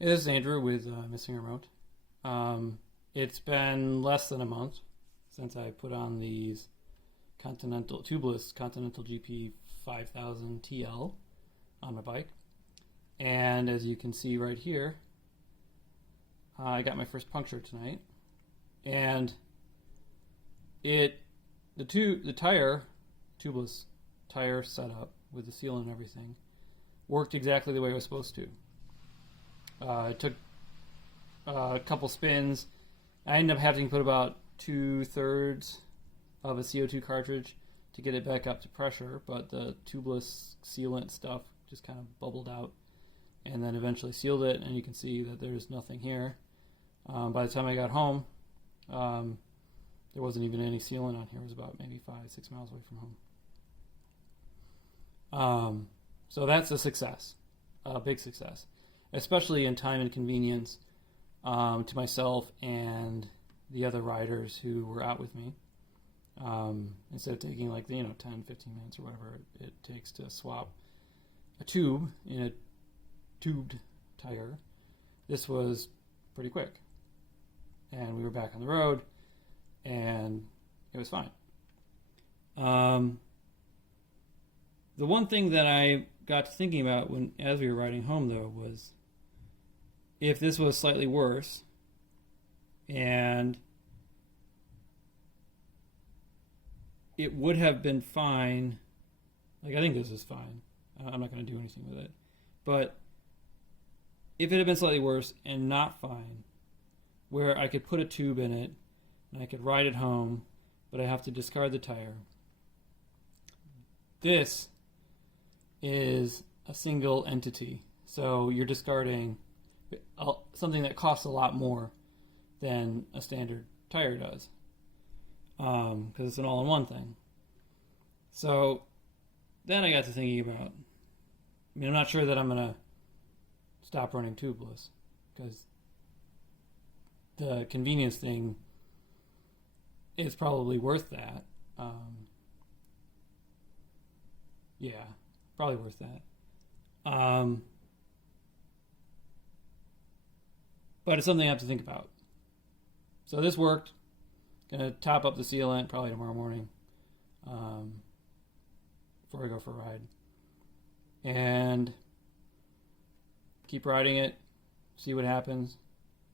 This is Andrew with Missing Remote. It's been less than a month since I put on these Tubeless Continental GP5000 TL on my bike. And as you can see right here, I got my first puncture tonight. And the tubeless tire setup with the sealant and everything worked exactly the way it was supposed to. It took a couple spins. I ended up having to put about 2/3 of a CO2 cartridge to get it back up to pressure, but the tubeless sealant stuff just kind of bubbled out and then eventually sealed it, and you can see that there's nothing here. By the time I got home, there wasn't even any sealant on here. It was about maybe 5-6 miles away from home. So that's a success, a big success, especially in time and convenience to myself and the other riders who were out with me. Instead of taking 10-15 minutes or whatever it takes to swap a tube in a tubed tire, this was pretty quick. And we were back on the road, and it was fine. The one thing that I got to thinking about as we were riding home, though, was if this was slightly worse, and it would have been fine. I think this is fine. I'm not going to do anything with it. But if it had been slightly worse and not fine, where I could put a tube in it and I could ride it home, but I have to discard the tire. This is a single entity. So you're discarding something that costs a lot more than a standard tire does. Because it's an all-in-one thing. So then I got to thinking about, I'm not sure that I'm going to stop running tubeless, because the convenience thing is probably worth that. Yeah, probably worth that. But it's something I have to think about. So this worked. Gonna top up the sealant probably tomorrow morning before I go for a ride, and keep riding it, see what happens.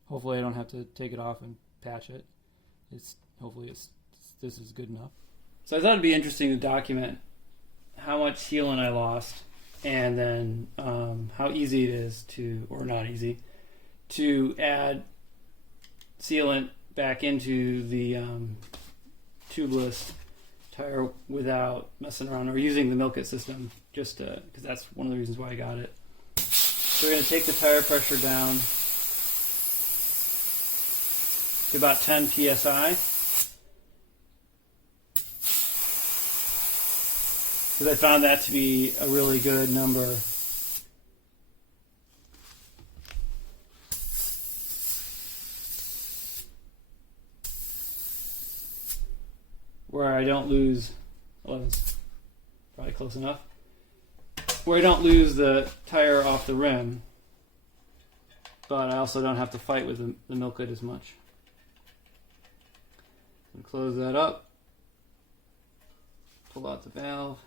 Hopefully I don't have to take it off and patch it. Hopefully this is good enough. So I thought it'd be interesting to document how much sealant I lost, and then how easy it is to, or not easy, to add sealant back into the tubeless tire without messing around or using the milk it system, just because that's one of the reasons why I got it. So we're going to take the tire pressure down to about 10 psi, because I found that to be a really good number. Where I don't lose, 11's probably close enough, where I don't lose the tire off the rim, but I also don't have to fight with the milk lid as much. And close that up, pull out the valve,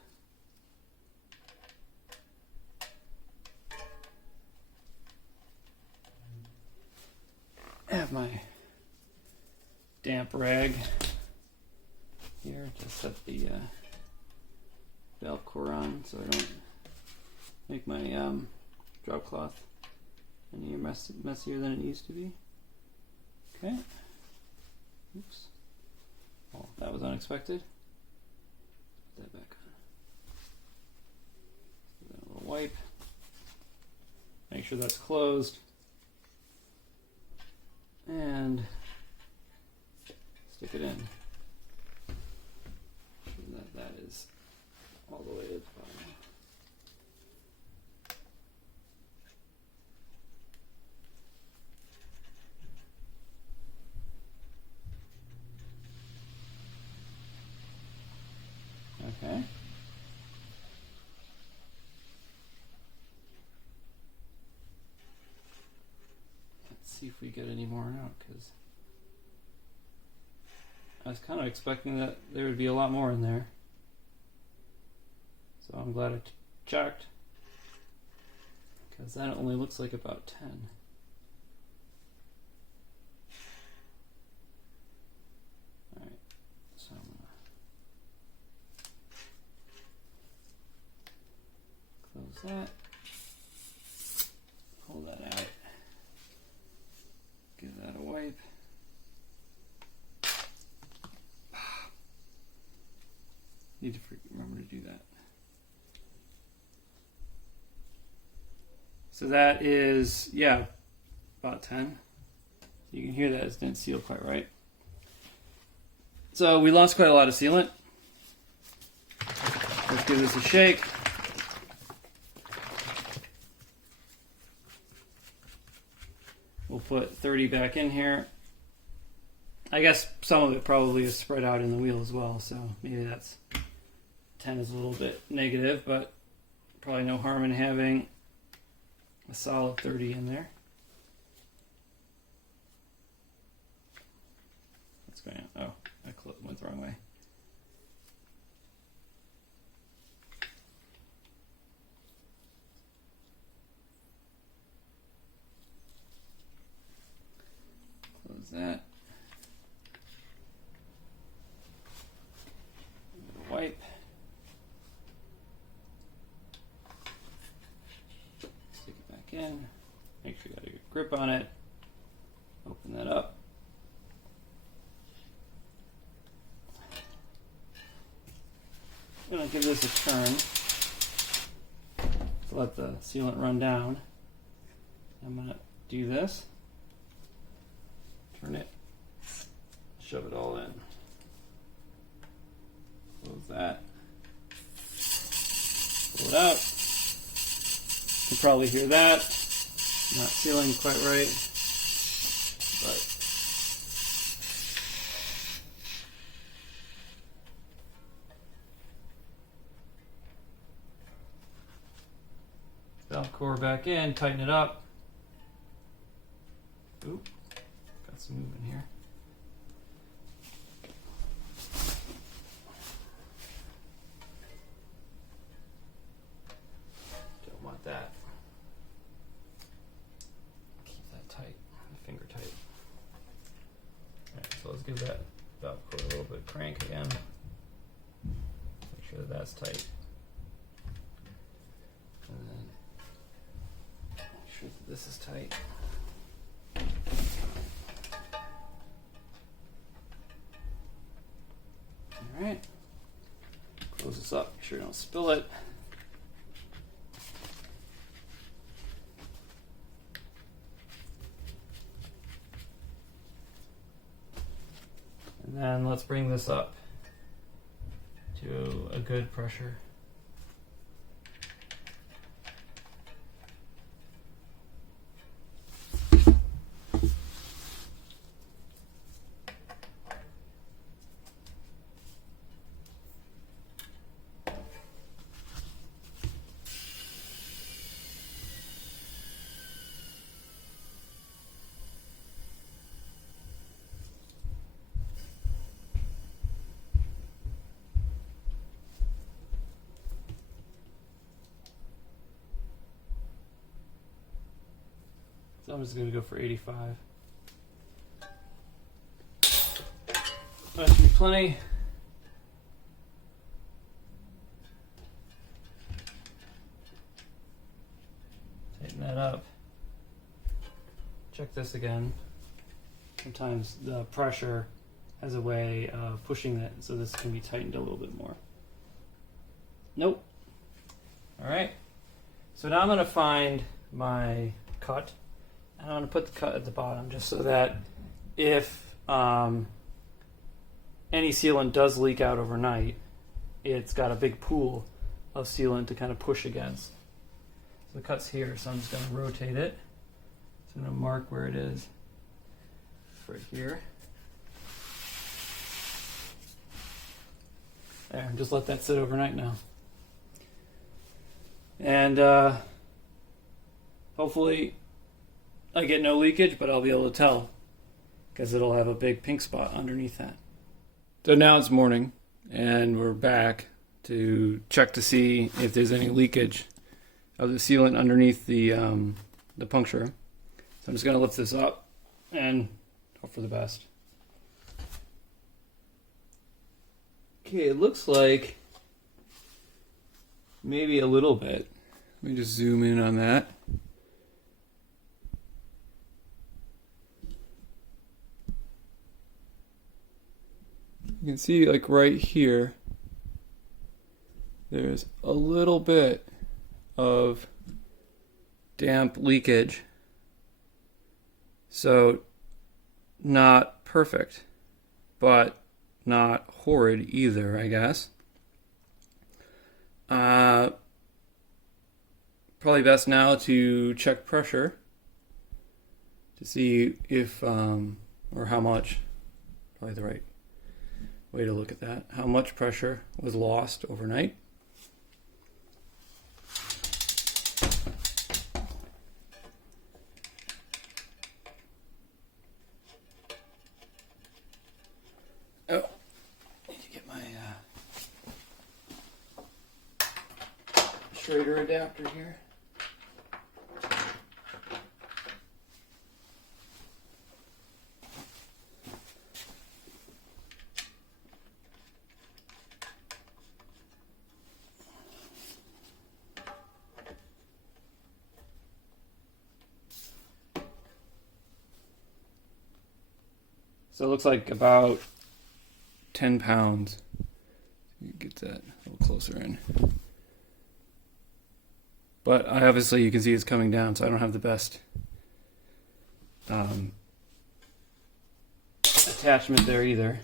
have my damp rag here to set the valve core on so I don't make my drop cloth any messier than it needs to be. Okay. Oops. Oh, that was unexpected. Put that back on. Give that a little wipe. Make sure that's closed. And stick it in. That is all the way to the bottom. Okay. see if we get any more out, because I was kind of expecting that there would be a lot more in there. So I'm glad I checked, because that only looks like about 10. Alright, so I'm going to close that, pull that out, give that a wipe. Need to remember to do that. So that is, yeah, about 10. You can hear that it didn't seal quite right. So we lost quite a lot of sealant. Let's give this a shake. We'll put 30 back in here. I guess some of it probably is spread out in the wheel as well, so maybe that's 10 is a little bit negative, but probably no harm in having a solid 30 in there. What's going on? Oh, I went the wrong way. Close that. Wipe. Stick it back in. Make sure you got a good grip on it. Open that up. I'm going to give this a turn to let the sealant run down. I'm going to do this. Turn it. Shove it all in. Close that. Pull it out. You can probably hear that. Not sealing quite right, but valve core back in, tighten it up. Oop, got some movement here. Don't want that. Keep that tight, finger tight. Alright, so let's give that valve core a little bit of crank again. Make sure that that's tight. And then make sure that this is tight. Alright, close this up, make sure you don't spill it. And then let's bring this up to a good pressure. So I'm just going to go for 85. That should be plenty. Tighten that up. Check this again. Sometimes the pressure has a way of pushing that, so this can be tightened a little bit more. Nope. All right. So now I'm going to find my cut. And I'm going to put the cut at the bottom just so that if any sealant does leak out overnight, it's got a big pool of sealant to kind of push against. So the cut's here, so I'm just going to rotate it. So I'm going to mark where it is. Right here. There, just let that sit overnight now. And hopefully I get no leakage, but I'll be able to tell because it'll have a big pink spot underneath that. So now it's morning and we're back to check to see if there's any leakage of the sealant underneath the puncture. So I'm just going to lift this up and hope for the best. Okay, it looks like maybe a little bit. Let me just zoom in on that. You can see like right here, there's a little bit of damp leakage. So not perfect, but not horrid either, I guess. Probably best now to check pressure to see if, or how much, probably the right way to look at that, how much pressure was lost overnight. Oh, I need to get my Schrader adapter here. So it looks like about 10 pounds. Get that a little closer in. But obviously you can see it's coming down, so I don't have the best attachment there either.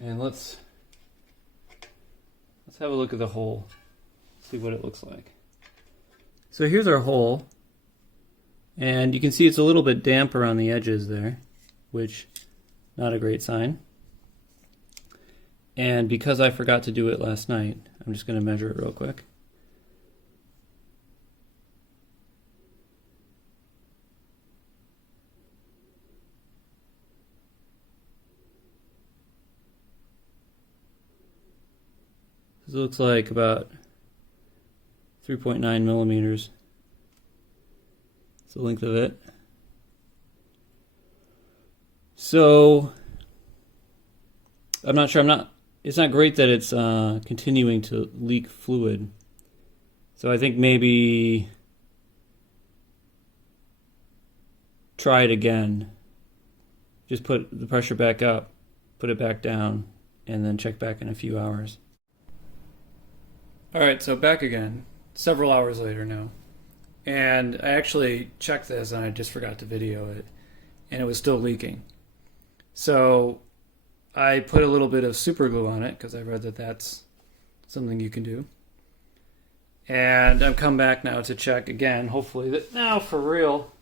And let's have a look at the hole, see what it looks like. So here's our hole, and you can see it's a little bit damp around the edges there, which not a great sign. And because I forgot to do it last night, I'm just going to measure it real quick. This looks like about 3.9 millimeters. That's the length of it. So I'm not sure. It's not great that it's continuing to leak fluid. So I think maybe try it again. Just put the pressure back up, put it back down, and then check back in a few hours. Alright, so back again, several hours later now. And I actually checked this and I just forgot to video it. And it was still leaking. So I put a little bit of super glue on it because I read that that's something you can do. And I've come back now to check again, hopefully that now for real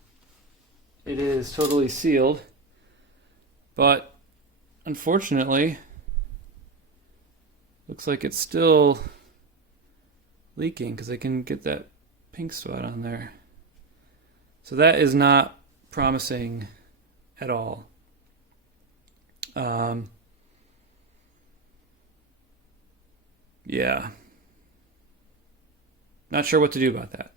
it is totally sealed. But unfortunately, looks like it's still leaking because I can get that pink spot on there. So that is not promising at all. Yeah. Not sure what to do about that.